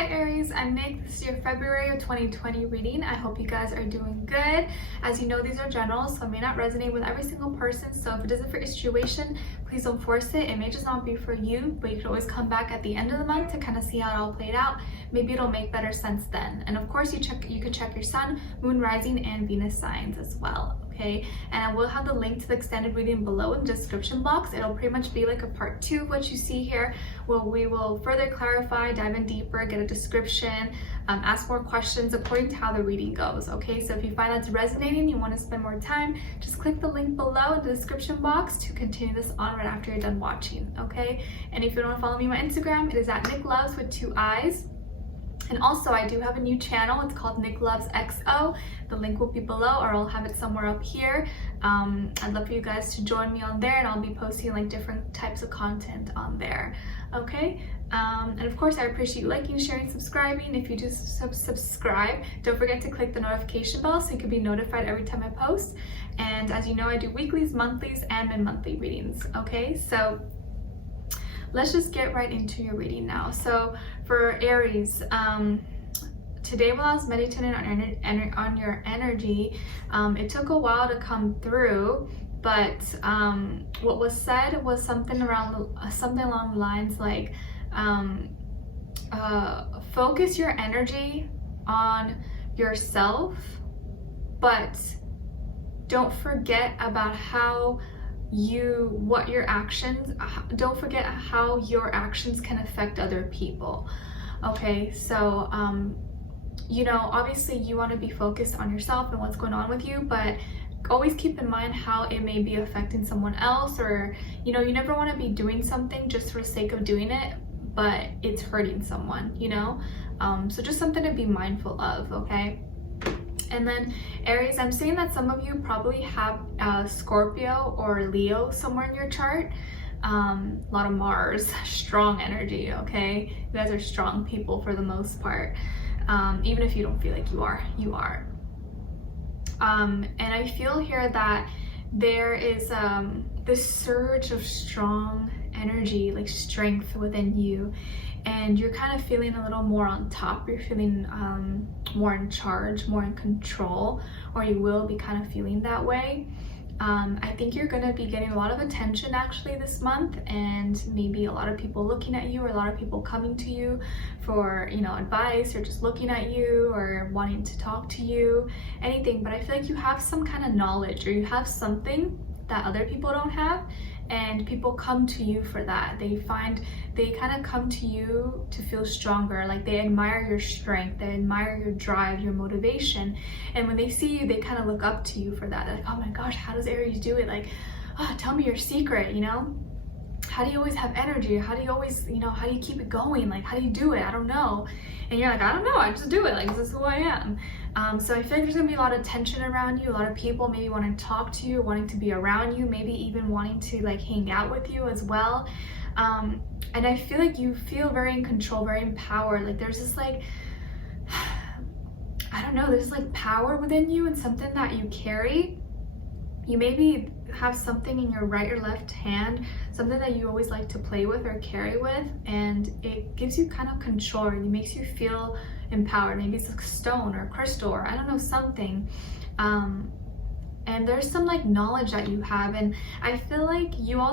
Hi Aries, I'm Nick. This is your February of 2020 reading. I hope you guys are doing good. As you know, these are generals, so it may not resonate with every single person. So if it doesn't fit your situation, please don't force it. It may just not be for you, but you can always come back at the end of the month to kind of see how it all played out. Maybe it'll make better sense then. And of course, you can check your sun, moon, rising, and Venus signs as well. Okay, and I will have the link to the extended reading below in the description box. It'll pretty much be like a part 2 of what you see here, where we will further clarify, dive in deeper, get a description, ask more questions according to how the reading goes. Okay, so if you find that's resonating, you want to spend more time, just click the link below in the description box to continue this on right after you're done watching. Okay, and if you don't want to follow me on my Instagram, it is at NicLoves with 2 eyes. And also, I do have a new channel. It's called NicLoves XO. The link will be below, or I'll have it somewhere up here. I'd love for you guys to join me on there, and I'll be posting like different types of content on there. Okay? And of course, I appreciate you liking, sharing, subscribing. If you do subscribe, don't forget to click the notification bell so you can be notified every time I post. And as you know, I do weeklies, monthlies, and mid-monthly readings. Okay? So let's just get right into your reading now. So for Aries, today while I was meditating on your energy, it took a while to come through, but what was said was something along the lines like, focus your energy on yourself, but don't forget about don't forget how your actions can affect other people. Okay, so you know, obviously you want to be focused on yourself and what's going on with you, but always keep in mind how it may be affecting someone else, or you know, you never want to be doing something just for the sake of doing it, but it's hurting someone, you know. So just something to be mindful of. Okay. And then Aries, I'm seeing that some of you probably have Scorpio or Leo somewhere in your chart. A lot of Mars, strong energy, okay? You guys are strong people for the most part. Even if you don't feel like you are, you are. And I feel here that there is this surge of strong energy, like strength within you. And you're kind of feeling a little more on top. You're feeling more in charge, more in control, or you will be kind of feeling that way. I think you're going to be getting a lot of attention actually this month, and maybe a lot of people looking at you, or a lot of people coming to you for, you know, advice, or just looking at you or wanting to talk to you, anything. But I feel like you have some kind of knowledge, or you have something that other people don't have, and people come to you for that. They kind of come to you to feel stronger, like they admire your strength, they admire your drive, your motivation, and when they see you, they kind of look up to you for that. They're like, oh my gosh, how does Aries do it? Like, oh, tell me your secret, you know? How do you always have energy? How do you always, you know, how do you keep it going? Like, how do you do it? I don't know. And you're like, I don't know, I just do it. Like, this is who I am. So I feel like there's gonna be a lot of tension around you, a lot of people maybe wanting to talk to you, wanting to be around you, maybe even wanting to like hang out with you as well. And I feel like you feel very in control, very empowered. Like there's this like, I don't know, there's like power within you and something that you carry. You maybe have something in your right or left hand, something that you always like to play with or carry with, and it gives you kind of control, and it makes you feel empowered. Maybe it's a stone or a crystal, or I don't know, something. And there's some like knowledge that you have, and I feel like you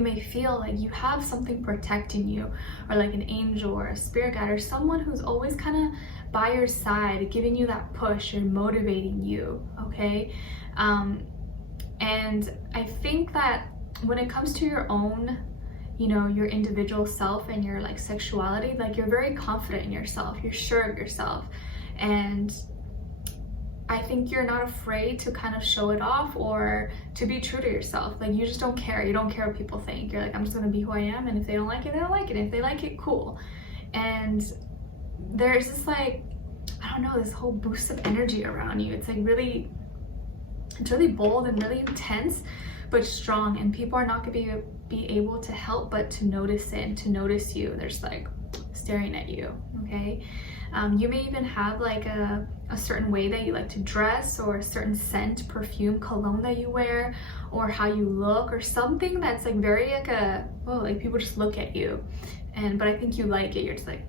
may feel like you have something protecting you, or like an angel or a spirit guide, or someone who's always kind of by your side, giving you that push and motivating you. Okay. And I think that when it comes to your own, you know, your individual self and your like sexuality, like you're very confident in yourself, you're sure of yourself, and I think you're not afraid to kind of show it off or to be true to yourself. Like you just don't care. You don't care what people think. You're like, I'm just gonna be who I am, and if they don't like it, they don't like it. If they like it, cool. And there's this like, I don't know, this whole boost of energy around you. It's like really, it's really bold and really intense, but strong, and people are not gonna be able to help but to notice it and to notice you. There's like this staring at you, okay? You may even have like a certain way that you like to dress, or a certain scent, perfume, cologne that you wear, or how you look, or something that's like very like like people just look at you, but I think you like it. You're just like,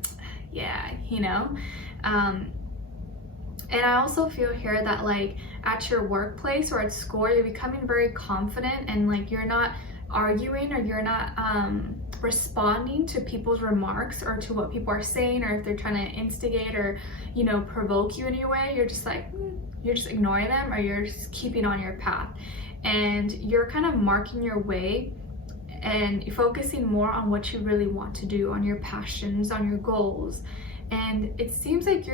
yeah, you know? And I also feel here that like at your workplace or at school, you're becoming very confident, and like you're not arguing, or you're not responding to people's remarks or to what people are saying, or if they're trying to instigate or, you know, provoke you in any way. You're just like, you're just ignoring them, or you're just keeping on your path, and you're kind of marking your way, and you're focusing more on what you really want to do, on your passions, on your goals. And it seems like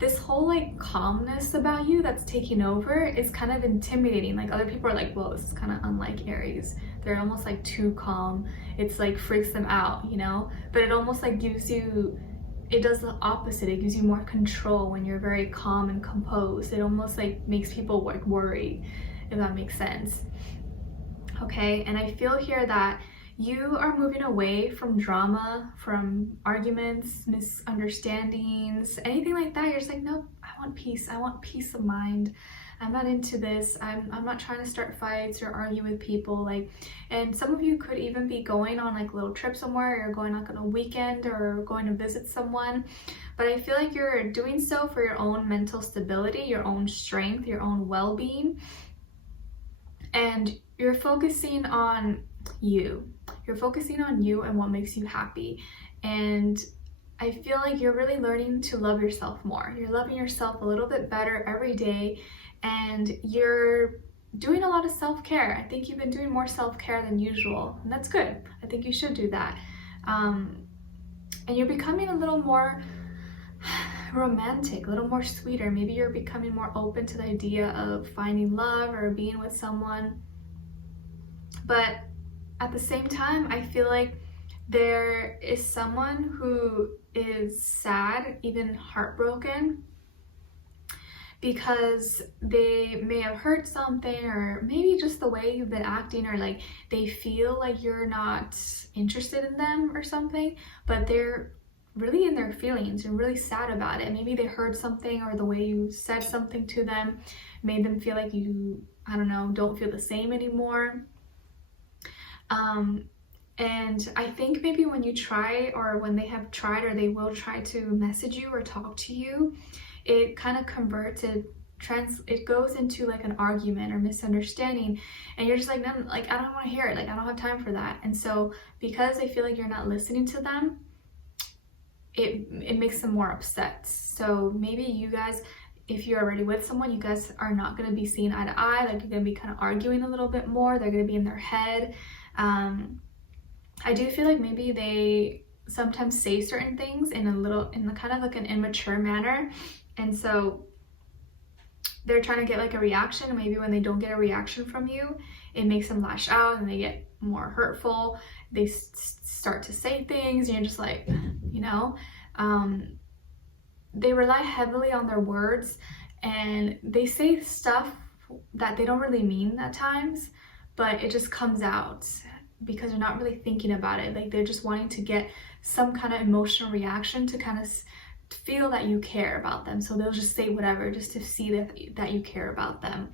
this whole like calmness about you that's taking over is kind of intimidating. Like other people are like, whoa, this is kind of unlike Aries. They're almost like too calm. It's like freaks them out, you know? But it almost like it does the opposite. It gives you more control when you're very calm and composed. It almost like makes people like worry, if that makes sense. Okay, and I feel here that you are moving away from drama, from arguments, misunderstandings, anything like that. You're just like, nope, I want peace. I want peace of mind. I'm not into this. I'm not trying to start fights or argue with people. Like, and some of you could even be going on like a little trip somewhere, or going like on a weekend, or going to visit someone. But I feel like you're doing so for your own mental stability, your own strength, your own well-being. And you're focusing on you. You're focusing on you and what makes you happy. And I feel like you're really learning to love yourself more. You're loving yourself a little bit better every day, and you're doing a lot of self-care. I think you've been doing more self-care than usual, and that's good. I think you should do that. And you're becoming a little more romantic, a little more sweeter. Maybe you're becoming more open to the idea of finding love or being with someone. But at the same time, I feel like there is someone who is sad, even heartbroken, because they may have hurt something, or maybe just the way you've been acting, or like they feel like you're not interested in them or something, but they're really in their feelings and really sad about it. Maybe they heard something, or the way you said something to them made them feel like you, I don't know, don't feel the same anymore. And I think maybe when you try, or when they have tried, or they will try to message you or talk to you, it kind of converts, it goes into like an argument or misunderstanding, and you're just like, no, like, I don't want to hear it, like I don't have time for that. And so because they feel like you're not listening to them, it makes them more upset. So maybe you guys, if you're already with someone, you guys are not going to be seeing eye to eye. Like you're going to be kind of arguing a little bit more. They're going to be in their head. I do feel like maybe they sometimes say certain things in the kind of like an immature manner, and so they're trying to get like a reaction. Maybe when they don't get a reaction from you, it makes them lash out, and they get more hurtful. They start to say things, and you're just like, you know, they rely heavily on their words, and they say stuff that they don't really mean at times, but it just comes out because they're not really thinking about it. Like they're just wanting to get some kind of emotional reaction to kind of feel that you care about them. So they'll just say whatever just to see that you care about them.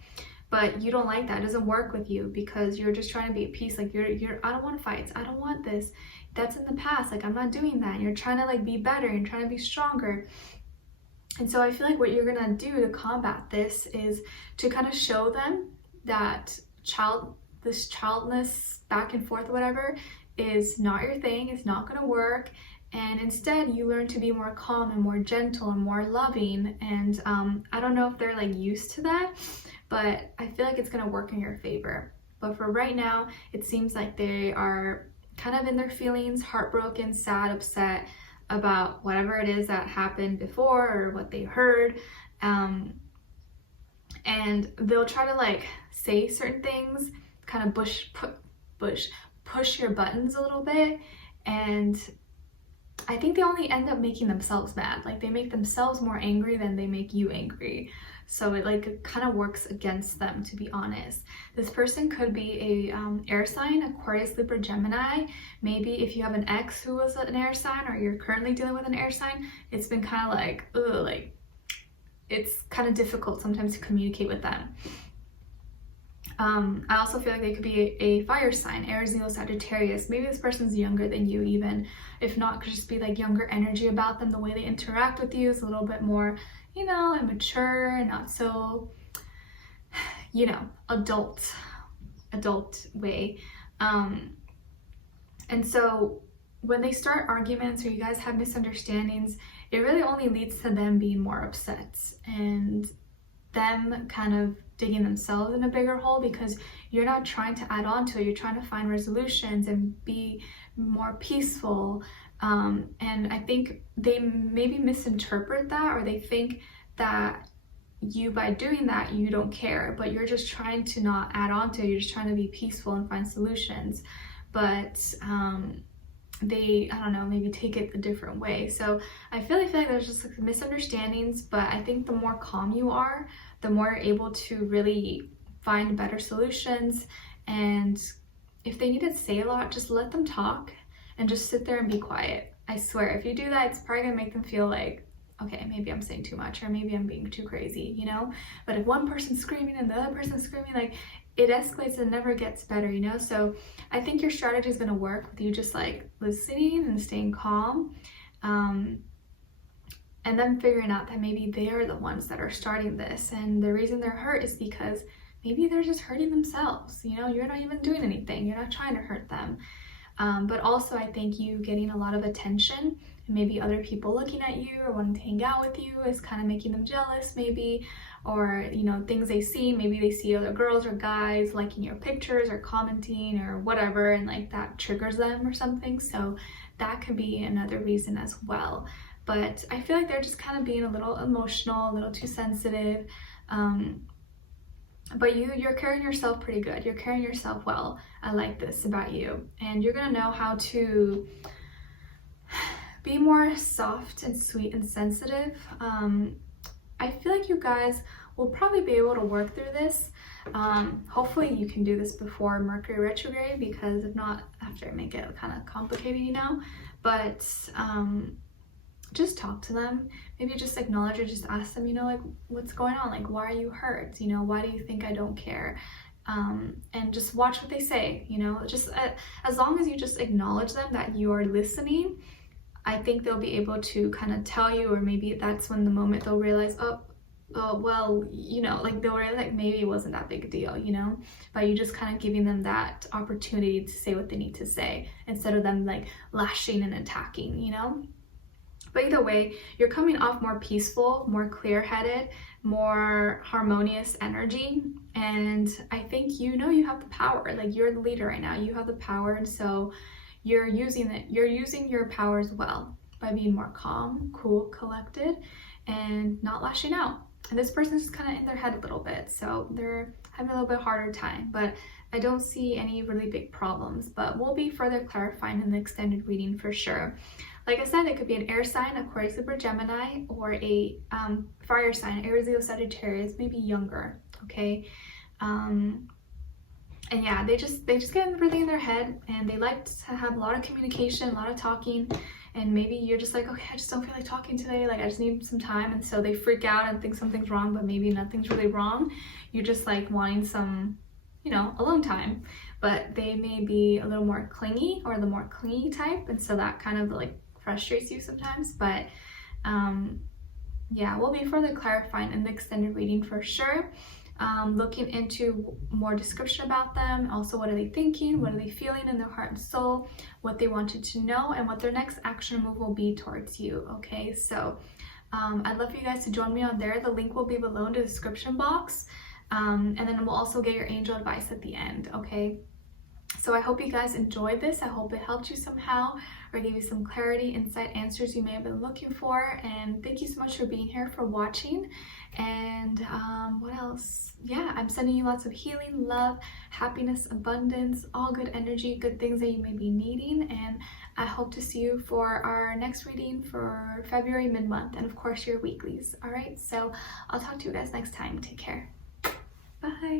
But you don't like that. It doesn't work with you, because you're just trying to be at peace. Like you're I don't want fights. I don't want this. That's in the past. Like I'm not doing that. You're trying to like be better and trying to be stronger. And so I feel like what you're gonna do to combat this is to kind of show them that this childness back and forth, whatever, is not your thing. It's not gonna work. And instead you learn to be more calm and more gentle and more loving. And I don't know if they're like used to that, but I feel like it's gonna work in your favor. But for right now, it seems like they are kind of in their feelings, heartbroken, sad, upset about whatever it is that happened before or what they heard. And they'll try to like say certain things, kind of push your buttons a little bit, and I think they only end up making themselves mad. Like they make themselves more angry than they make you angry. So it kind of works against them, to be honest. This person could be a air sign, Aquarius, Libra, Gemini. Maybe if you have an ex who was an air sign, or you're currently dealing with an air sign, it's been kind of like, ugh, like it's kind of difficult sometimes to communicate with them. I also feel like they could be a fire sign, Aries, Leo, Sagittarius. Maybe this person's younger than you even. If not, could just be like younger energy about them. The way they interact with you is a little bit more, you know, immature and not so, you know, adult way. And so when they start arguments or you guys have misunderstandings, it really only leads to them being more upset and them kind of digging themselves in a bigger hole, because you're not trying to add on to it. You're trying to find resolutions and be more peaceful. And I think they maybe misinterpret that, or they think that you, by doing that, you don't care, but you're just trying to not add on to it. You're just trying to be peaceful and find solutions. But they, I don't know, maybe take it a different way. So I feel like there's just like misunderstandings, but I think the more calm you are, the more you're able to really find better solutions. And if they need to say a lot, just let them talk and just sit there and be quiet. I swear, if you do that, it's probably gonna make them feel like, okay, maybe I'm saying too much, or maybe I'm being too crazy, you know? But if one person's screaming and the other person's screaming, like, it escalates and never gets better, you know? So I think your strategy is gonna work with you just like listening and staying calm, and then figuring out that maybe they are the ones that are starting this, and the reason they're hurt is because maybe they're just hurting themselves, you know? You're not even doing anything, you're not trying to hurt them. But also I think you getting a lot of attention and maybe other people looking at you or wanting to hang out with you is kind of making them jealous maybe, or you know, things they see, maybe they see other girls or guys liking your pictures or commenting or whatever, and like that triggers them or something. So that could be another reason as well. But I feel like they're just kind of being a little emotional, a little too sensitive. But you're carrying yourself pretty good. You're carrying yourself well. I like this about you. And you're gonna know how to be more soft and sweet and sensitive. I feel like you guys will probably be able to work through this. Hopefully you can do this before Mercury retrograde, because if not, after, it may get kind of complicated, you know? But just talk to them. Maybe just acknowledge or just ask them, you know, like, what's going on? Like, why are you hurt? You know, why do you think I don't care? And just watch what they say, you know? Just as long as you just acknowledge them, that you are listening, I think they'll be able to kind of tell you, or maybe that's when the moment they'll realize, oh well, you know, like they'll realize like maybe it wasn't that big a deal, you know, by you just kind of giving them that opportunity to say what they need to say, instead of them like lashing and attacking, you know? But either way, you're coming off more peaceful, more clear-headed, more harmonious energy. And I think, you know, you have the power. Like, you're the leader right now. You have the power. And so you're using it. You're using your power as well by being more calm, cool, collected, and not lashing out. And this person's just kind of in their head a little bit. So they're having a little bit harder time. But I don't see any really big problems. But we'll be further clarifying in the extended reading for sure. Like I said, it could be an air sign, Aquarius, Libra, Gemini, or a fire sign, Aries, Leo, Sagittarius, maybe younger, okay? And yeah, they just get everything in their head, and they like to have a lot of communication, a lot of talking, and maybe you're just like, okay, I just don't feel like talking today, like I just need some time, and so they freak out and think something's wrong, but maybe nothing's really wrong. You're just like wanting some, you know, alone time. But they may be a little more clingy, or the more clingy type, and so that kind of like frustrates you sometimes. But yeah, we'll be further clarifying in the extended reading for sure, looking into more description about them. Also, what are they thinking, what are they feeling in their heart and soul, what they wanted to know, and what their next action move will be towards you. Okay, so I'd love for you guys to join me on there. The link will be below in the description box, and then we'll also get your angel advice at the end. Okay, so I hope you guys enjoyed this. I hope it helped you somehow, or gave you some clarity, insight, answers you may have been looking for. And thank you so much for being here, for watching. And what else? Yeah, I'm sending you lots of healing, love, happiness, abundance, all good energy, good things that you may be needing. And I hope to see you for our next reading for February mid-month, and of course your weeklies. All right, so I'll talk to you guys next time. Take care. Bye.